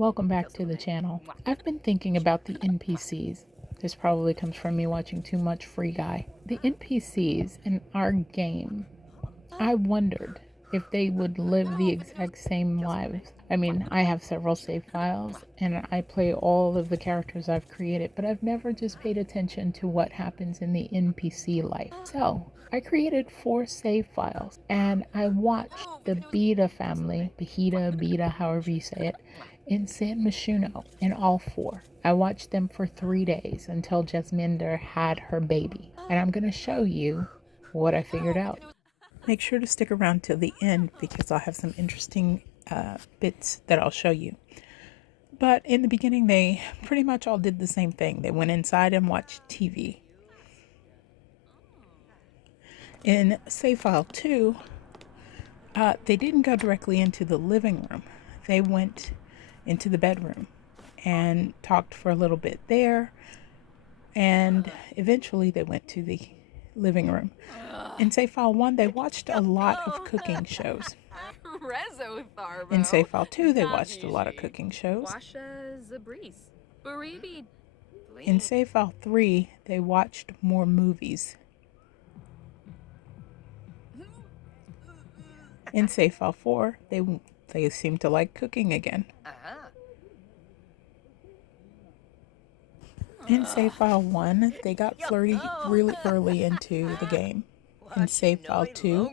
Welcome back to the channel. I've been thinking about the NPCs. This probably comes from me watching too much Free Guy. The NPCs in our game, I wondered if they would live the exact same lives. I mean, I have several save files and I play all of the characters I've created, but I've never just paid attention to what happens in the NPC life. So, I created 4 save files and I watched the Beta family, Behita, Beta, however you say it, in San Myshuno in all 4. I watched them for 3 days until Jasminder had her baby. And I'm going to show you what I figured out. Make sure to stick around till the end because I'll have some interesting bits that I'll show you. But in the beginning, they pretty much all did the same thing. They went inside and watched TV. In save file 2, they didn't go directly into the living room. They went into the bedroom and talked for a little bit there. And eventually they went to the living room. In save file 1, they watched a lot of cooking shows. In save file 2, they watched a lot of cooking shows. In save file 3, they watched more movies. In save file 4, they seemed to like cooking again. In save file 1, they got flirty really early into the game. In save file 2,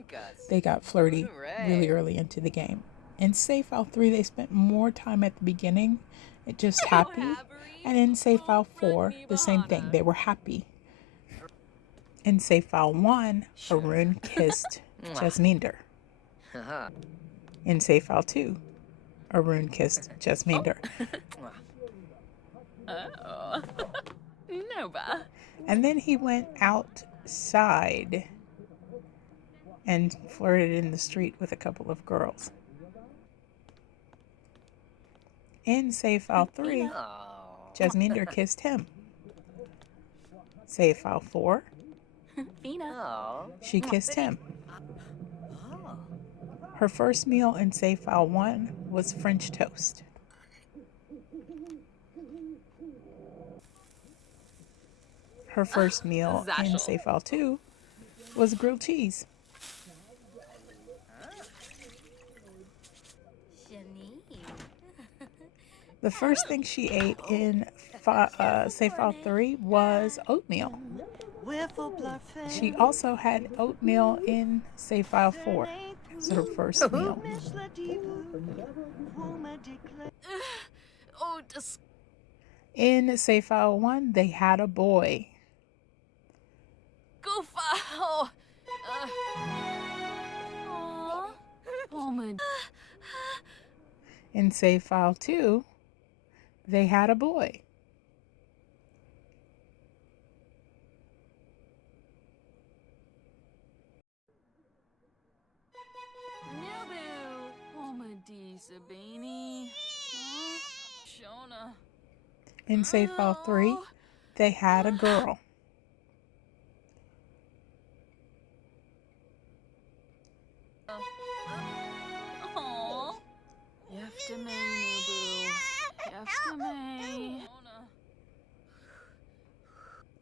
they got flirty really early into the game. In save file 3, they spent more time at the beginning, just happy. And in save file 4, the same thing, they were happy. In save file 1, Arun kissed Jasminder. In save file 2, Arun kissed Jasminder. And then he went outside and flirted in the street with a couple of girls. In save file 3, Jasminder kissed him. Save file 4, she kissed him. Her first meal in save file 1 was French toast. Her first meal in save file 2 was grilled cheese. The first thing she ate in save file 3 was oatmeal. She also had oatmeal in save file 4 as her first meal. In save file 1, they had a boy. In save file 2, they had a boy. In save file 3, they had a girl.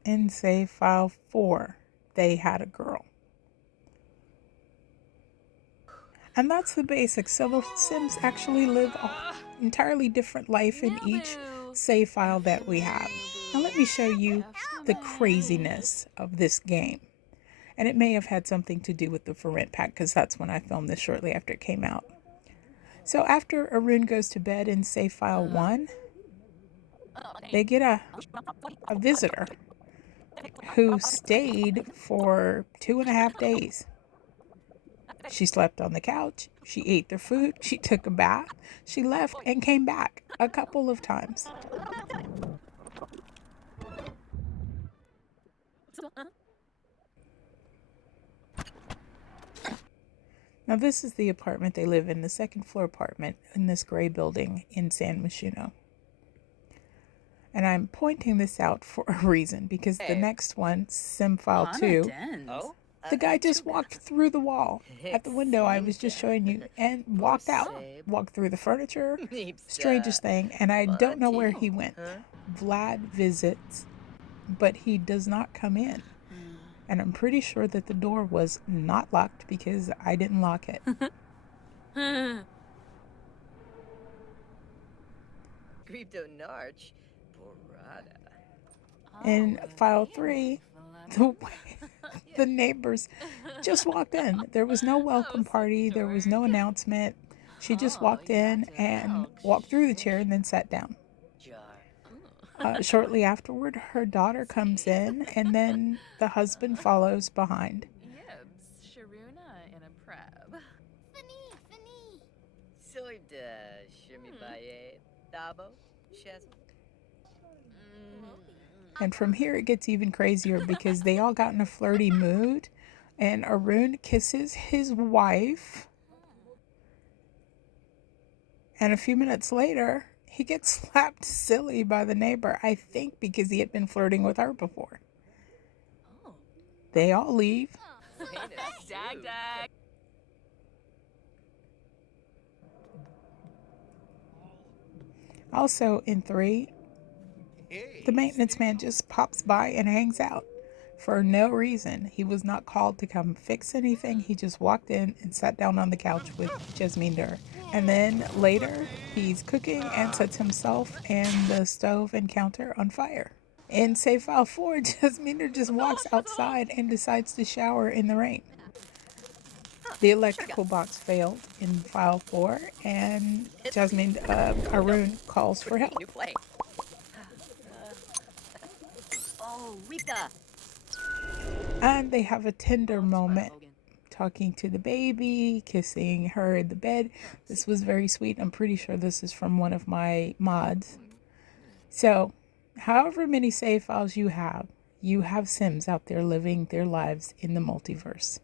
In save file 4, they had a girl. And that's the basics. So the Sims actually live an entirely different life in each save file that we have. Now let me show you the craziness of this game. And it may have had something to do with the For Rent pack because that's when I filmed this shortly after it came out. So after Arun goes to bed in save file 1, they get a visitor who stayed for 2.5 days. She slept on the couch, she ate their food, she took a bath, she left and came back a couple of times. Now this is the apartment they live in, the second floor apartment in this gray building in San Myshuno. And I'm pointing this out for a reason because the next one, Sim File 2, The guy just walked through the wall at the window I was just showing you and walked out. Walked through the furniture. Strangest thing. And I don't know where he went. Vlad visits, but he does not come in. And I'm pretty sure that the door was not locked because I didn't lock it. In file 3, the neighbors just walked in. There was no welcome party. There was no announcement. She just walked in and walked through the chair and then sat down. Shortly afterward, her daughter comes in, and then the husband follows behind. And from here, it gets even crazier because they all got in a flirty mood, and Arun kisses his wife. And a few minutes later, he gets slapped silly by the neighbor, I think because he had been flirting with her before. They all leave. Also, in 3, the maintenance man just pops by and hangs out for no reason. He was not called to come fix anything. He just walked in and sat down on the couch with Jasminder. And then later, he's cooking and sets himself and the stove and counter on fire. In save file 4, Jasminder just walks outside and decides to shower in the rain. The electrical box failed in file 4, and Arun calls for help. And they have a tender moment, talking to the baby, kissing her in the bed. This was very sweet. I'm pretty sure this is from one of my mods. So, however many save files you have Sims out there living their lives in the multiverse.